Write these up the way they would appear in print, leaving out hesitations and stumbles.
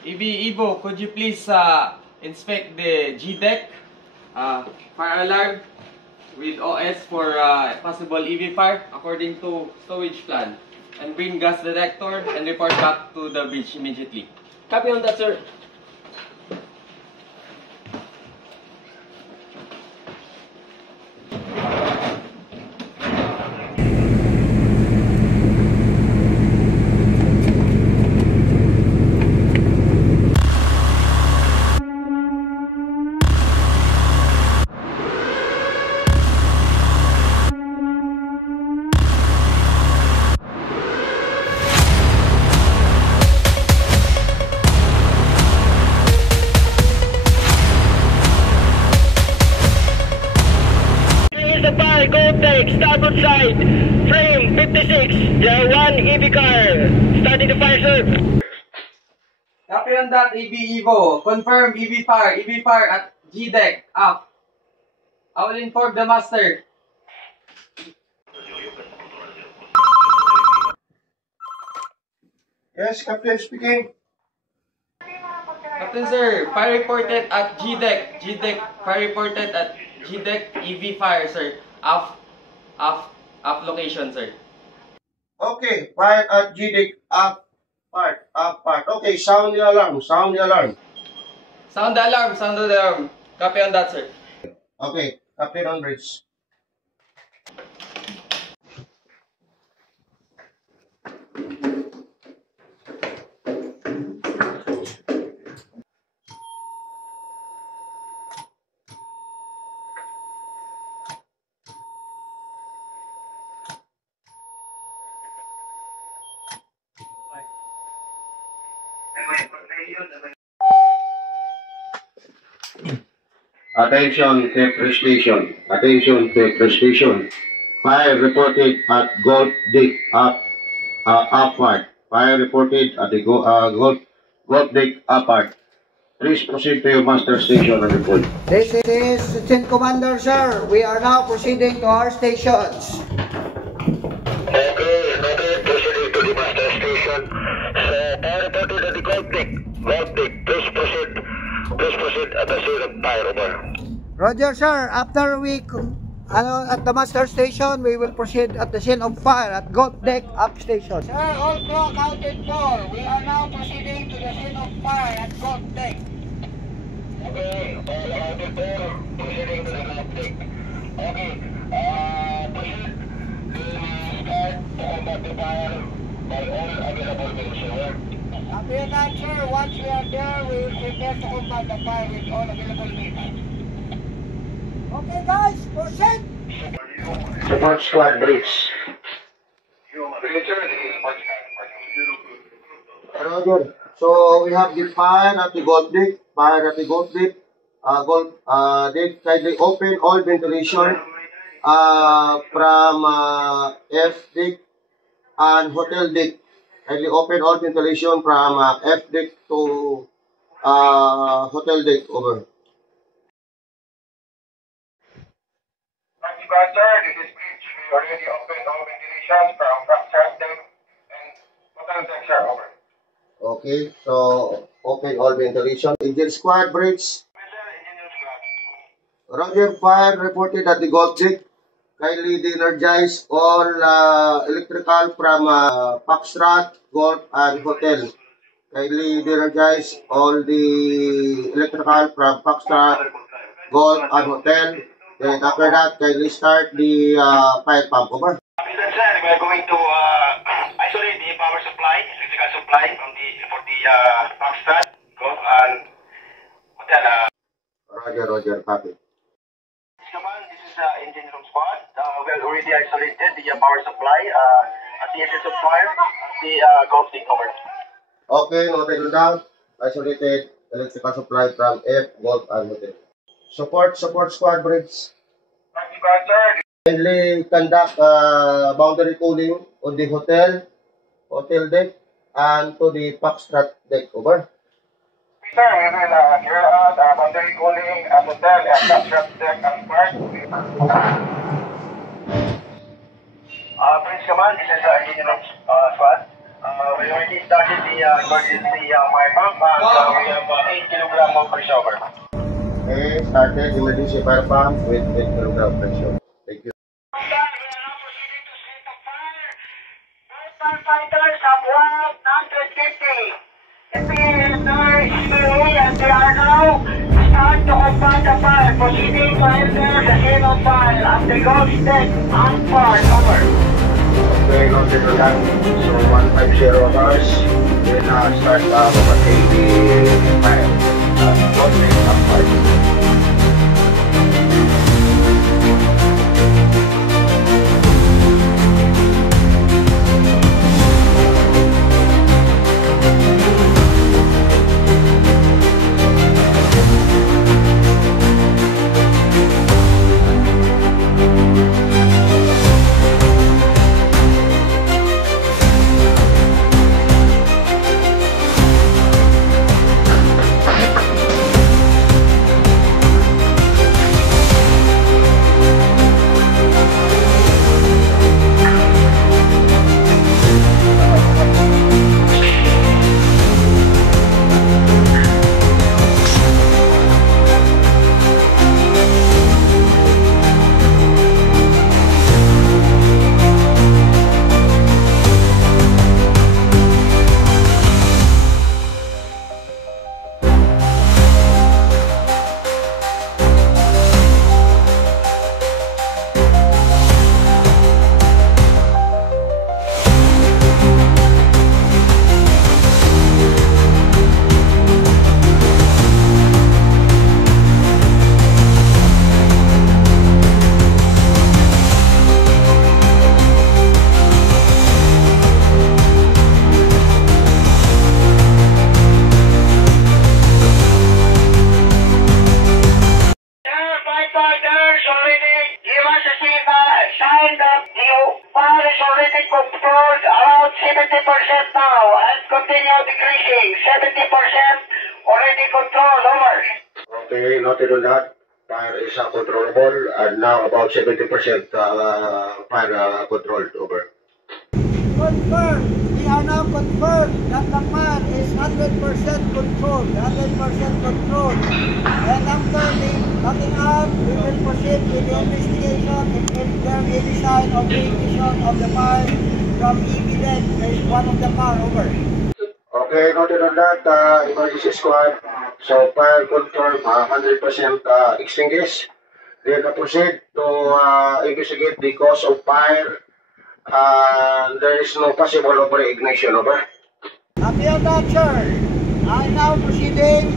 EB Evo, could you please inspect the G deck, fire alarm with OS for possible EV fire according to stowage plan, and bring gas detector and report back to the bridge immediately. Copy on that, sir. Starboard side, frame 56, there 1 EV car, starting the fire, sir. Copy on that, EB Evo. Confirm EV fire at G deck, up. I will inform the master. Yes, Captain speaking. Captain sir, fire reported at G deck, fire reported at G deck, EV fire, sir. Off location, sir. Okay, fire at GDIC, up part. Okay, sound the alarm. Sound the alarm. Copy on that, sir. Okay, Captain on bridge. Attention, Petro Station. Fire reported at Gold Dick upward. Fire reported at the Gold Dick upward. Please proceed to your master station and report. This is Lieutenant Commander, sir. We are now proceeding to our stations. Okay, proceeding to the master station. So, fire reported at the Gold Dick. Please proceed at the scene of fire, over. Roger, sir. After we at the master station, we will proceed at the scene of fire at Gold Deck up station. Sir, all crew accounted for. We are now proceeding to the scene of fire at Gold Deck. Okay, all accounted for. Proceeding to the Gold Deck. Okay, proceed to start to combat the fire by all available means, over. Copy that, sir. Once we are there, we will prepare to combat the fire with all available means. Okay, guys, proceed. Support squad bridge. Roger. So we have the fire at the Gold Dick. They kindly open all ventilation from F deck and hotel deck. Kindly open all ventilation from F deck to hotel deck, over. Sir, this is Bridge. We already opened all ventilations from front deck and hotel deck, sir, over. Okay, so open all ventilation. Engine squad bridge. Roger, fire reported at the Gold Deck. Kindly de-energize all electrical from Foxtrot, Gold, and Hotel. Kindly de-energize all the electrical from Foxtrot, Gold, and Hotel. Then after that, kindly start the fire pump, over. Sir, we are going to isolate the power supply, electrical supply for the Foxtrot, Gold, and Hotel. Roger, copy. Command, this is engine room squad. We have already isolated the power supply at the essence of fire at the Gold Deck, over. Okay, noted down. Isolated electrical supply from F, Gold, and Hotel. Support squad bridge. Sir. Kindly conduct boundary cooling on the hotel deck, and to the Foxtrot deck, over. Sir, we will carry out boundary cooling at hotel and Foxtrot deck and park. Police command, this is engine room squad. We already started the emergency fire pump and we have 8 kilogram of pressure over. Okay, started emergency fire pump with 8 kg pressure. Thank you. Firefighters have 150. And they are now start to combat the fire, proceeding to enter the scene of fire at the Gulf Deck and fire. Over. Okay, noted on that. So 150 hours, we'll start combating the fire. Gulf Deck and fire. Firefighters already give us a sign that the fire is already controlled around 70% now and continue decreasing. 70% already controlled. Over. Okay, noted on that. Fire is controllable and now about 70% fire controlled. Over. Confirmed. We are now confirmed that the fire is 100% controlled. 100% controlled. And after the locking up, we will proceed with the investigation if there is any sign of ignition of the fire from EV-deck. There is one of the fire. Over. Okay, noted on that. Emergency squad. So fire control 100% extinguished. Then proceed to investigate the cause of fire. There is no possible overignition. Over. Copy of that, sir. I am now proceeding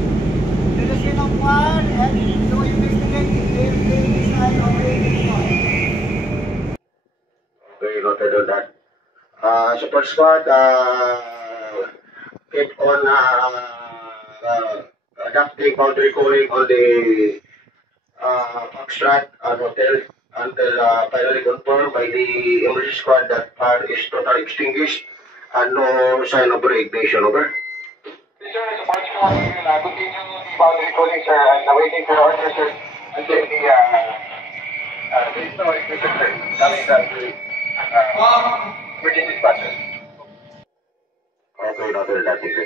to the scene of fire and to investigate if there is any sign of ignition. Okay, noted on that. Support squad, keep on adapting boundary calling on the Foxtrot and hotel until finally confirmed by the emergency squad that fire is totally extinguished and no sign of reignition. Over. Sir, support squad, we will continue the boundary calling, sir, and awaiting for orders, sir, until the no ignition, sir, coming from the emergency dispatchers. Okay, noted on that. Thank you.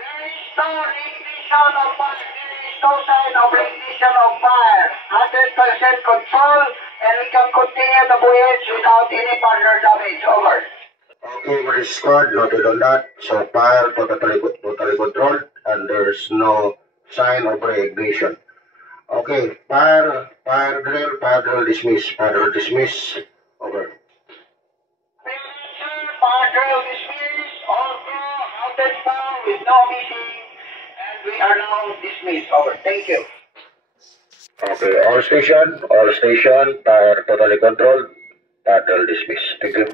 There is no ignition of fire. There is no sign of ignition of fire. 100% control, and we can continue the voyage without any further damage. Over. Okay, emergency squad, noted on that. So fire totally controlled and there's no sign of reignition. Okay, fire drill dismiss, over. Fire drill dismissed. All crew outed fire with no missing, and we are now dismissed. Over. Thank you. Okay, all station, fire totally controlled, fire drill dismiss. Thank you.